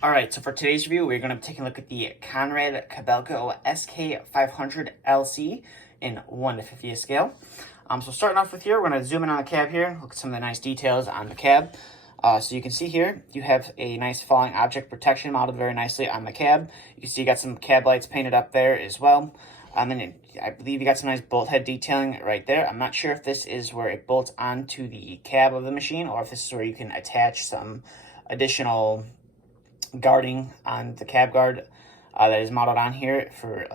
All right, so for today's review, we're going to be taking a look at the Conrad Kobelco SK500LC in 1 to 50th scale. So starting off with here, we're going to zoom in on the cab here, look at some of the nice details on the cab. So you can see here, you have a nice falling object protection modeled very nicely on the cab. You can see you got some cab lights painted up there as well. And I believe you got some nice bolt head detailing right there. I'm not sure if this is where it bolts onto the cab of the machine or if this is where you can attach some additional guarding on the cab guard that is modeled on here for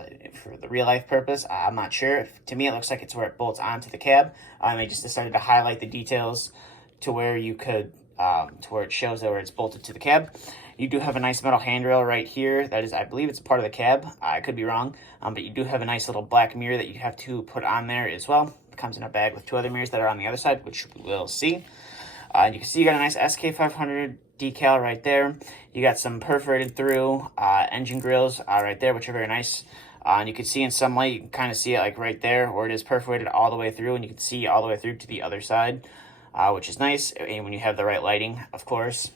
the real life purpose. I'm not sure. To me, it looks like it's where it bolts onto the cab. They just decided to highlight the details to where you could, to where it shows that where it's bolted to the cab. You do have a nice metal handrail right here. That is, I believe it's a part of the cab. I could be wrong, but you do have a nice little black mirror that you have to put on there as well. It comes in a bag with 2 other mirrors that are on the other side, which we'll see. You can see you got a nice SK500 decal right there. You got some perforated through engine grills right there, which are very nice. And you can see in some light, you can kind of see it like right there where it is perforated all the way through, and you can see all the way through to the other side, which is nice. And when you have the right lighting, of course.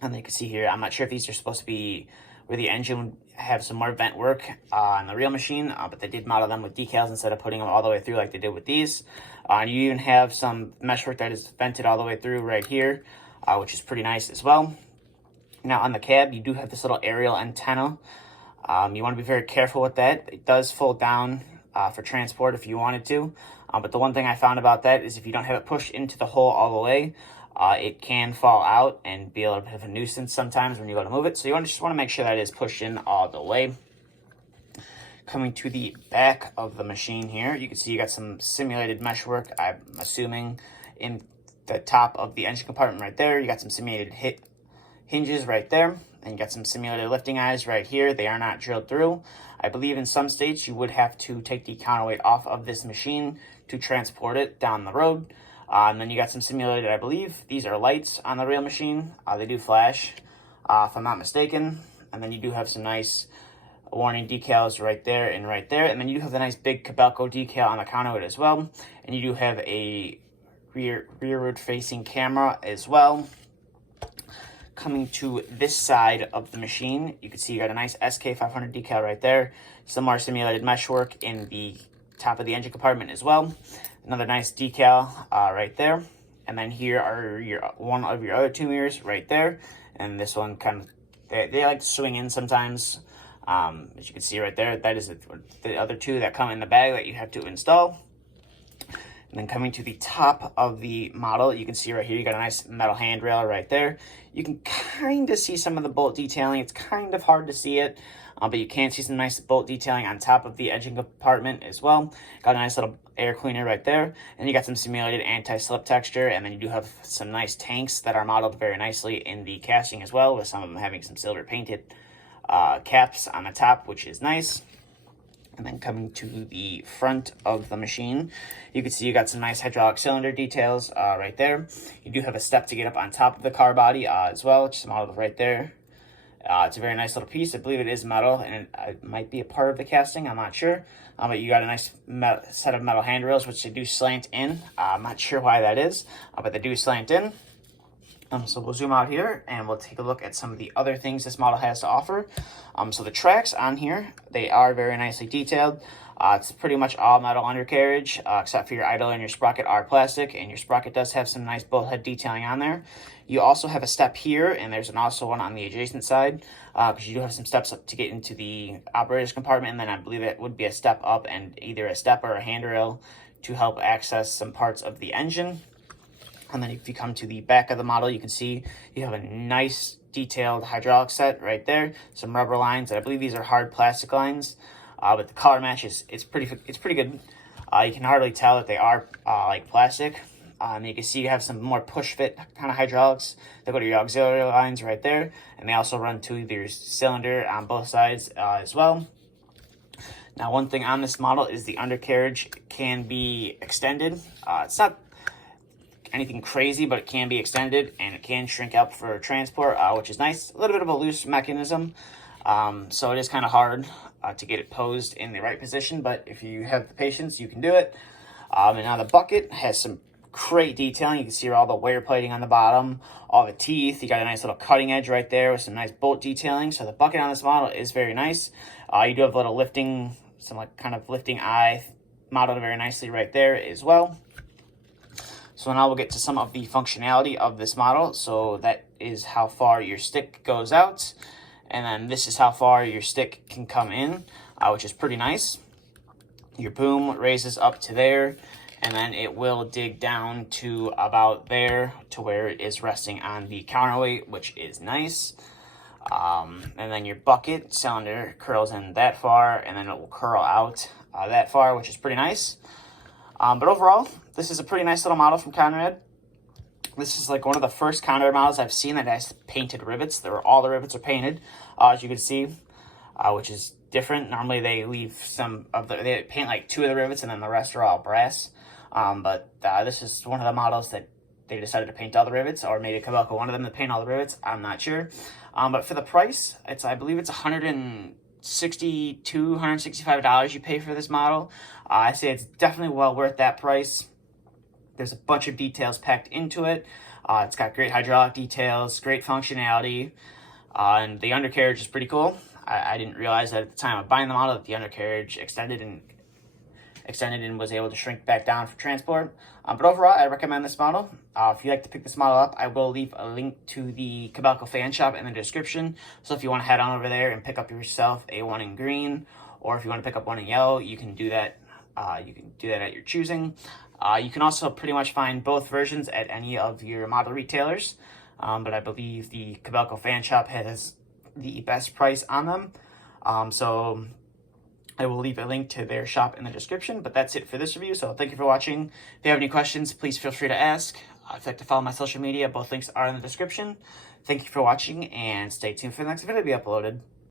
And then you can see here, I'm not sure if these are supposed to be where the engine would have some more vent work on the real machine, but they did model them with decals instead of putting them all the way through like they did with these. And you even have some meshwork that is vented all the way through right here, which is pretty nice as well. Now on the cab, you do have this little aerial antenna. You want to be very careful with that. It does fold down for transport if you wanted to. But the one thing I found about that is if you don't have it pushed into the hole all the way, it can fall out and be a little bit of a nuisance sometimes when you go to move it. So you just want to make sure that it is pushed in all the way. Coming to the back of the machine here, you can see you got some simulated meshwork, I'm assuming, in the top of the engine compartment right there. You got some simulated hinges right there, and you got some simulated lifting eyes right here. They are not drilled through. I believe in some states you would have to take the counterweight off of this machine to transport it down the road. And then you got some simulated, I believe these are lights on the real machine. They do flash, if I'm not mistaken. And then you do have some nice warning decals right there and right there. And then you do have the nice big Kobelco decal on the counterweight as well. And you do have a rearward facing camera as well. Coming to this side of the machine, you can see you got a nice SK500 decal right there. Some more simulated meshwork in the top of the engine compartment as well. Another nice decal right there. And then here are one of your other 2 mirrors right there. And this one kind of, they like to swing in sometimes. As you can see right there, that is the other 2 that come in the bag that you have to install. And then coming to the top of the model, you can see right here, you got a nice metal handrail right there. You can kind of see some of the bolt detailing. It's kind of hard to see it, but you can see some nice bolt detailing on top of the engine compartment as well. Got a nice little air cleaner right there. And you got some simulated anti-slip texture. And then you do have some nice tanks that are modeled very nicely in the casting as well, with some of them having some silver painted caps on the top, which is nice. And then coming to the front of the machine, you can see you got some nice hydraulic cylinder details right there. You do have a step to get up on top of the car body as well, which is modeled right there. It's a very nice little piece. I believe it is metal, and it might be a part of the casting. I'm not sure. But you got a nice set of metal handrails, which they do slant in. I'm not sure why that is, but they do slant in. So we'll zoom out here and we'll take a look at some of the other things this model has to offer. So the tracks on here, they are very nicely detailed. It's pretty much all metal undercarriage, except for your idler and your sprocket are plastic, and your sprocket does have some nice bolt head detailing on there. You also have a step here, and there's also one on the adjacent side, because you do have some steps up to get into the operator's compartment, and then I believe it would be a step up and either a step or a handrail to help access some parts of the engine. And then if you come to the back of the model, you can see you have a nice detailed hydraulic set right there. Some rubber lines, and I believe these are hard plastic lines. But the color match it's pretty good. You can hardly tell that they are like plastic. You can see you have some more push fit kind of hydraulics that go to your auxiliary lines right there. And they also run to your cylinder on both sides as well. Now, one thing on this model is the undercarriage can be extended. It's not anything crazy, but it can be extended and it can shrink up for transport, which is nice. A little bit of a loose mechanism, so it is kind of hard to get it posed in the right position, but if you have the patience, you can do it. And now the bucket has some Great detailing. You can see all the wear plating on the bottom, all the teeth. You got a nice little cutting edge right there with some nice bolt detailing. So the bucket on this model is very nice. You do have a little lifting, some like kind of lifting eye modeled very nicely right there as well. So now we'll get to some of the functionality of this model. So that is how far your stick goes out. And then this is how far your stick can come in, which is pretty nice. Your boom raises up to there, and then it will dig down to about there to where it is resting on the counterweight, which is nice. And then your bucket cylinder curls in that far, and then it will curl out that far, which is pretty nice. But overall, this is a pretty nice little model from Conrad. This is like one of the first Conrad models I've seen that has painted rivets. All the rivets are painted, as you can see, which is different. Normally they leave they paint like 2 of the rivets and then the rest are all brass. But this is one of the models that they decided to paint all the rivets, or maybe Kobelco wanted them to paint all the rivets. I'm not sure. But for the price, I believe it's $162, $165 you pay for this model. I say it's definitely well worth that price. There's a bunch of details packed into it. It's got great hydraulic details, great functionality, and the undercarriage is pretty cool. I didn't realize that at the time of buying the model that the undercarriage extended and was able to shrink back down for transport. But overall, I recommend this model. If you'd like to pick this model up, I will leave a link to the Kobelco Fan Shop in the description. So if you want to head on over there and pick up yourself a one in green, or if you want to pick up one in yellow, you can do that. You can do that at your choosing. You can also pretty much find both versions at any of your model retailers. But I believe the Kobelco Fan Shop has the best price on them. So I will leave a link to their shop in the description. But that's it for this review. So thank you for watching. If you have any questions, please feel free to ask. If you'd like to follow my social media, both links are in the description. Thank you for watching, and stay tuned for the next video to be uploaded.